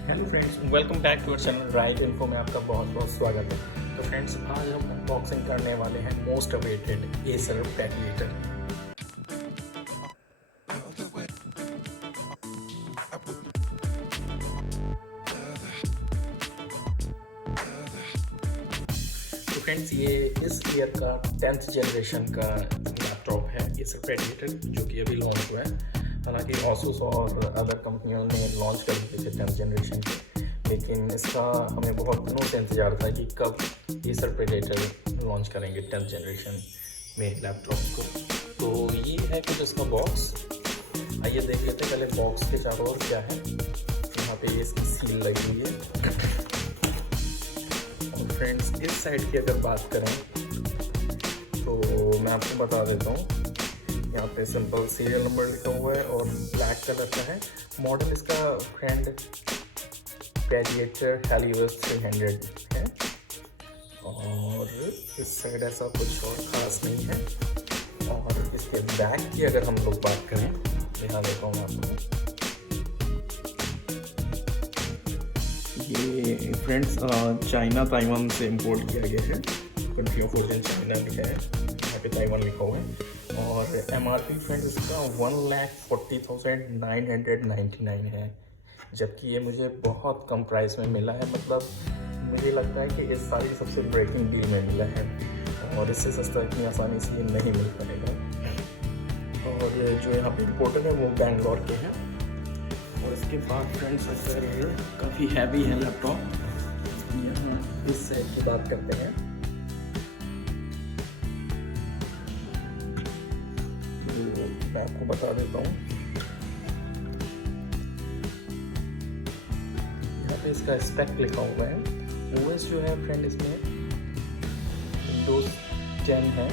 Hello friends, welcome back to our channel right info में आपका बहुत बहुत स्वागत है। तो फ्रेंड्स, आज हम अनबॉक्सिंग करने वाले हैं मोस्ट अवेटेड एसर पैकेटर। तो फ्रेंड्स, ये इस ईयर का 10th जनरेशन का लैपटॉप है एसर पैकेटर, जो कि अभी लॉन्च हुआ है। हालांकि Asus और अदर कंपनियों ने लॉन्च कर दिए थे 10th जनरेशन के, लेकिन इसका हमें बहुत दिनों से इंतज़ार था कि कब एसर प्रेडेटर लॉन्च करेंगे 10th जनरेशन में लैपटॉप को। तो ये है कुछ इसका बॉक्स। आइए देख लेते हैं पहले बॉक्स के चारों ओर क्या है। यहाँ पे ये इसकी सील लगी हुई है। और फ्रेंड्स, इस साइड की अगर बात करें तो मैं आपको बता देता हूँ। यहाँ पे सिंपल सीरियल नंबर लिखा हुआ है और ब्लैक कलर का है। मॉडल इसका फ्रेंड ग्रेजुएटर हेलियोस 300 है। और इस साइड ऐसा कुछ और ख़ास नहीं है। और इसके बैक की अगर हम लोग बात करें, यहाँ देखा हूँ आपको, ये फ्रेंड्स चाइना ताइवान से इंपोर्ट किया गया है। कंट्री ऑफ ओरिजिन चाइना लिखा है, यहाँ पे ताइवान लिखा हुआ है। और MRP फ्रेंड्स इसका 1,40,999 है, जबकि ये मुझे बहुत कम प्राइस में मिला है। मतलब मुझे लगता है कि इस साल की सबसे ब्रेकिंग डील में मिला है, और इससे सस्ता इतनी आसानी से ये नहीं मिल पाएगा। और जो यहाँ पे इम्पोर्टर है वो बैंगलोर के हैं। और इसके बाद फ्रेंड्स, अगर काफ़ी हैवी है लैपटॉप, यहाँ इस साइड की बात करते हैं तो मैं आपको बता देता हूँ। यहाँ पे इसका स्पेक लिखा हुआ है। OS जो है फ्रेंड इसमें विंडोज 10 है,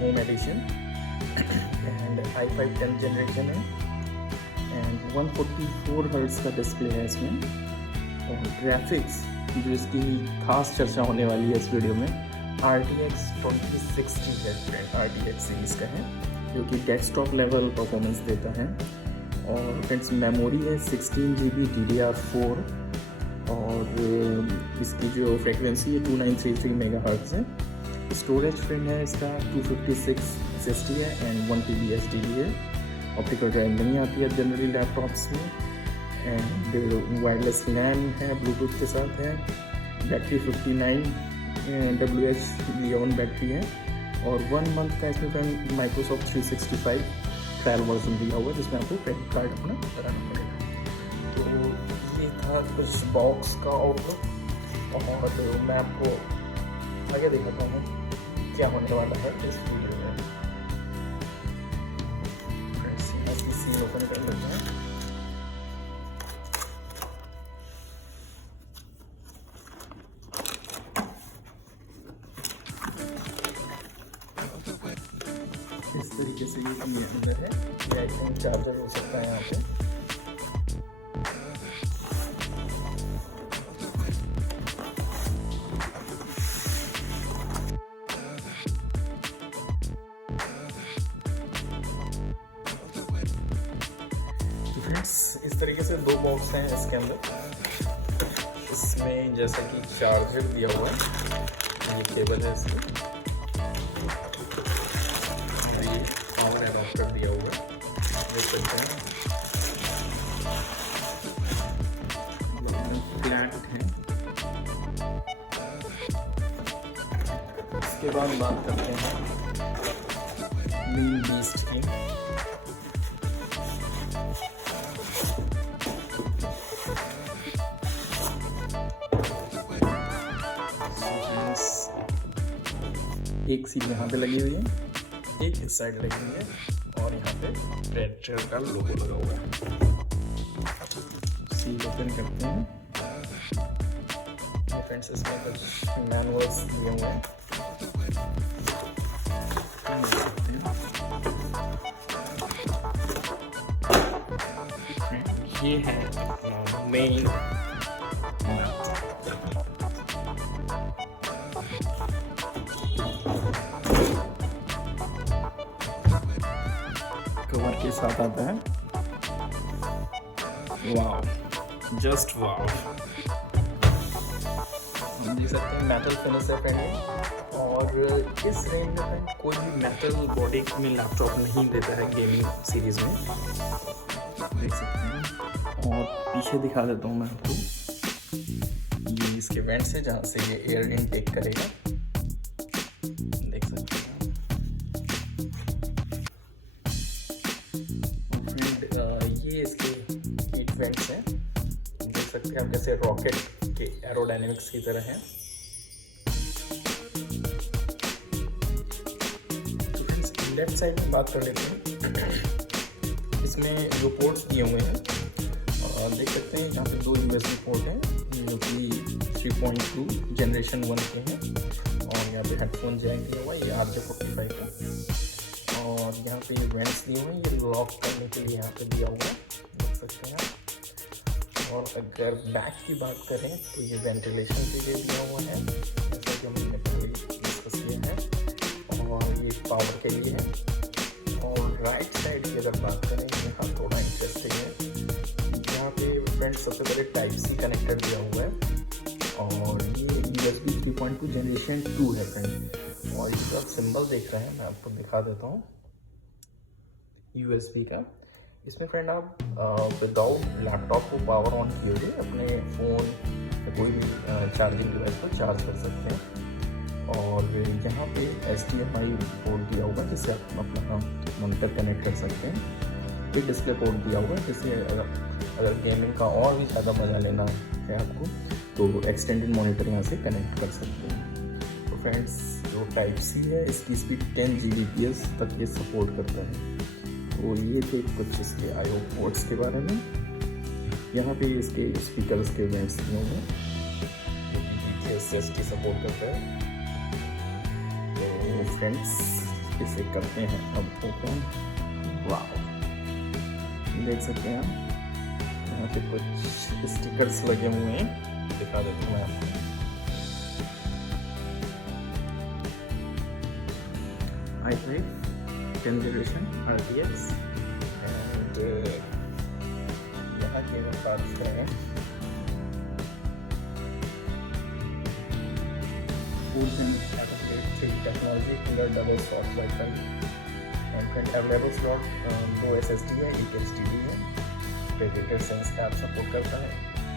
home edition, and i5 10th generation है, एंड 144 हर्ट्ज का डिस्प्ले है इसमें। और ग्राफिक्स, जो इसकी खास चर्चा होने वाली है इस वीडियो में, RTX 2060 है फ्रेंड, RTX सीरीज़ का है, जो कि डेस्कटॉप लेवल परफॉर्मेंस देता है। और फ्रेंड्स, मेमोरी है 16 GB DDR4, और इसकी जो फ्रिक्वेंसी है 2933 मेगाहर्ट्ज़ है। स्टोरेज फ्रेंड है इसका 256 SSD है एंड 1 TB SSD है। ऑप्टिकल ड्राइव नहीं आती है जनरली लैपटॉप्स में। एंड वायरलेस लैन है, ब्लूटूथ के साथ है। बैटरी 59 WH लियोन बैटरी है। और 1 मंथ का इसमें फ्रेंड माइक्रोसॉफ्ट 365 ट्रायल वर्जन दिया हुआ है, जिसमें आपको क्रेडिट कार्ड अपना कराना पड़ेगा। तो ये था कुछ बॉक्स का आउटलुक। और मैं आपको आगे दिखाता हूँ क्या होने वाला है इस वीडियो में। फ्रेंड्स, इसकी सील ओपन कर लेते हैं। इस तरीके से ये अंदर है। ये आई थिंक चार्जर हो सकता है यहाँ पे। फ्रेंड्स, इस तरीके से 2 बॉक्स हैं इसके अंदर। इसमें जैसा कि चार्जर दिया हुआ है, ये केबल है इसकी, पावर एडाप्टर दिया हुआ है, देख सकते हैं। फ्लैट है। इसके बाद बात करते हैं मीन बीस्ट की। एक सील यहाँ पे लगी हुई है, एक इस साइड लगी हुई है, और यहाँ पे रेड का लोगो लगा हुआ है। सील ओपन करते हैं। फ्रेंड्स, इसमें कुछ मैनुअल्स दिए हुए हैं। ये है मेन कवर के साथ आता है। वाह, जस्ट वाव, देख सकते हैं मेटल फिनिश है फ्रेंड। और इस रेंज में फ्रेंड कोई भी मेटल बॉडी में लैपटॉप नहीं देता है गेमिंग सीरीज में, देख सकते हैं। और पीछे दिखा देता हूँ मैं आपको, ये इसके वेंट्स है जहाँ से ये एयर इनटेक करेगा, देख सकते हैं फ्रेंड। ये इसके हीट वेंट्स हैं, देख सकते हैं आप कैसे रॉकेट के एरोडायनेमिक्स की तरह हैं। तो फ्रेंड्स लेफ्ट साइड में बात कर लेते हैं। इसमें जो पोर्ट्स दिए हुए हैं देख सकते हैं, यहाँ पे 2 USB पोर्ट हैं जो कि 3.2 जनरेशन 1 के हैं। और यहाँ पे हेडफोन जैक दिया हुआ है, ये RJ45 का। और यहाँ पे ये वेंट्स दिए हुए हैं, ये लॉक करने के लिए यहाँ पे दिया हुआ है, देख सकते हैं आप। और अगर बैक की बात करें तो ये वेंटिलेशन के लिए दिया हुआ है, जैसा कि हमने पहले डिस्कस किया है। और ये पावर के लिए है। और राइट साइड की अगर बात करें, यहाँ थोड़ा इंटरेस्टिंग है, यहाँ पे फ्रेंड सबसे पहले टाइप सी कनेक्टर दिया हुआ है। और ये USB 3.2 जनरेशन 2 है फ्रेंड। और ये जो आप सिंबल देख रहे हैं मैं आपको दिखा देता हूँ USB का। इसमें फ्रेंड आप विदाउट लैपटॉप को पावर ऑन किए हुए अपने फ़ोन या कोई भी चार्जिंग डिवाइस को चार्ज कर सकते हैं। और यहाँ पे HDMI पोर्ट दिया हुआ है जिससे आप अपना मॉनिटर कनेक्ट कर सकते हैं। फिर डिस्प्ले पोर्ट दिया हुआ है जिससे अगर गेमिंग का और भी ज़्यादा मज़ा लेना है आपको तो एक्सटेंडेड मॉनिटर यहाँ से कनेक्ट कर सकते हैं। तो फ्रेंड्स जो टाइप सी है इसकी स्पीड 10 Gbps तक ये सपोर्ट करता है। तो ये थे कुछ इसके IO पोर्ट्स के बारे में। यहाँ पे इसके स्पीकर्स के वेंट्स दिए हुए हैं जो कि SSD सपोर्ट करता है। तो फ्रेंड्स इसे करते हैं अब ओपन। वाह, देख सकते हैं आप यहाँ पे कुछ स्टिकर्स लगे हुए हैं, दिखा देता हूँ मैं आपको। i5 10th generation RTX and यहाँ की अगर बात करें technology cooler double slot wifi and available slot 2 SSD है, 1 HDD है। प्रेडेटर सेंस का आप सपोर्ट करता है।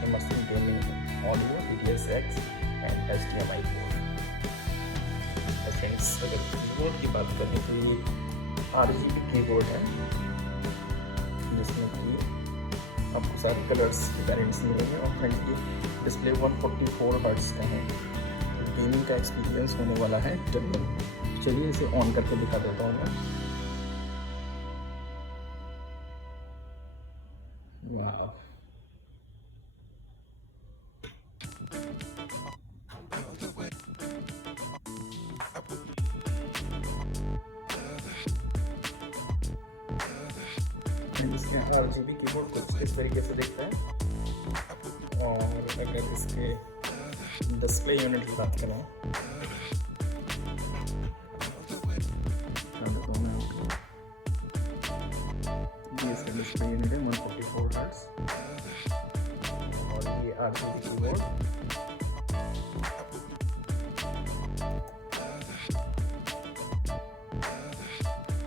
Immersive gaming audio DTS:X and HDMI port. Friends अगर कीबोर्ड की बात करें तो ये RGB कीबोर्ड है जिसमें कि आपको सारे कलर्स के वेरिएंट्स मिलेंगे। और फ्रेंड्स ये डिस्प्ले 144 हर्ट्ज का है, तो गेमिंग का एक्सपीरियंस होने वाला है डबल। चलिए इसे ऑन करके दिखा देता हूँ मैं। वाह, इसके RGB कीबोर्ड कुछ इस तरीके से दिखता है। और अगर इसके डिस्प्ले यूनिट की बात करें ये इसका डिस्प्ले यूनिट है 144 हर्ट्ज। और ये RGB कीबोर्ड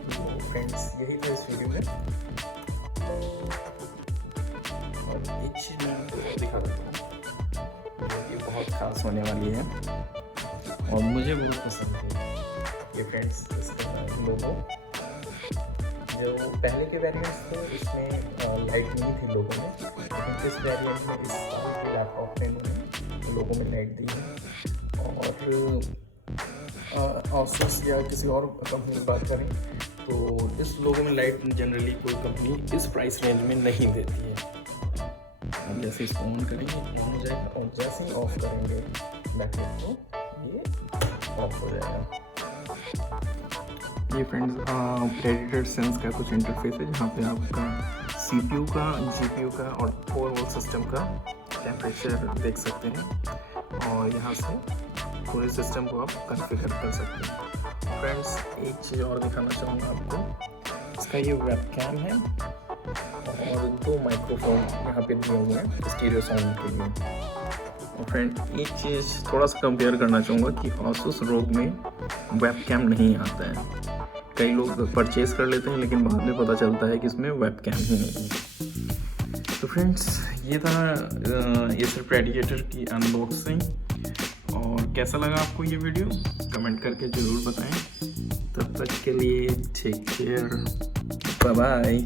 तो फ्रेंड्स यही था इस वीडियो में। और एक चीज़ मैं आपको दिखा देता हूँ जो कि बहुत खास होने वाली है और मुझे बहुत पसंद है। ये फ्रेंड्स इसका लोगो, जो पहले के वेरिएंट्स थे इसमें लाइट नहीं थी लोगों में, लेकिन इस वेरिएंट में इस साल के लैपटॉप में इन्होंने लोगों में लाइट दी है। और Asus या किसी और कंपनी की बात करें तो इस लोगों में लाइट जनरली कोई कंपनी इस प्राइस रेंज में नहीं देती है। अब जैसे इसको ऑन करेंगे ऑन हो जाएगा और जैसे ही ऑफ करेंगे बैटरी तो ये ऑफ हो जाएगा। ये फ्रेंड्स प्रेडेटर सेंस का कुछ इंटरफेस है जहाँ पे आपका CPU का, GPU का और ओवरऑल सिस्टम का टेम्परेचर देख सकते हैं और यहाँ से पूरे सिस्टम को आप कॉन्फ़िगर कर सकते हैं। फ्रेंड्स एक चीज़ और दिखाना चाहूँगा आपको, इसका ये वेबकैम है और 2 माइक्रोफोन यहाँ पे दिए हुए हैं स्टीरियो साउंड के लिए। और फ्रेंड एक चीज़ थोड़ा सा कंपेयर करना चाहूँगा कि Asus ROG में वेबकैम नहीं आता है। कई लोग परचेज़ कर लेते हैं लेकिन बाद में पता चलता है कि इसमें वेबकैम ही नहीं है। तो फ्रेंड्स ये था Acer Predator की अनबॉक्सिंग। और कैसा लगा आपको ये वीडियो कमेंट करके ज़रूर बताएं। तब तक के लिए टेक केयर, बाय बाय।